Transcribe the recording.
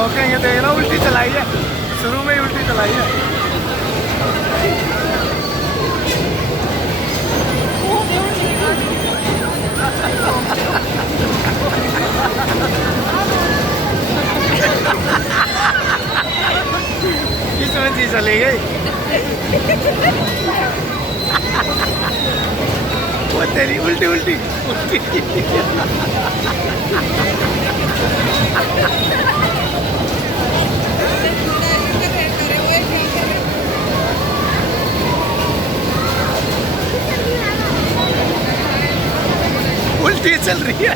शौक है, ये देख रहा उल्टी चलाई है, शुरू में ही उल्टी चलाई है। इसमें चीज चली गई। वो तेरी उल्टी उल्टी उल्टी चल रही है।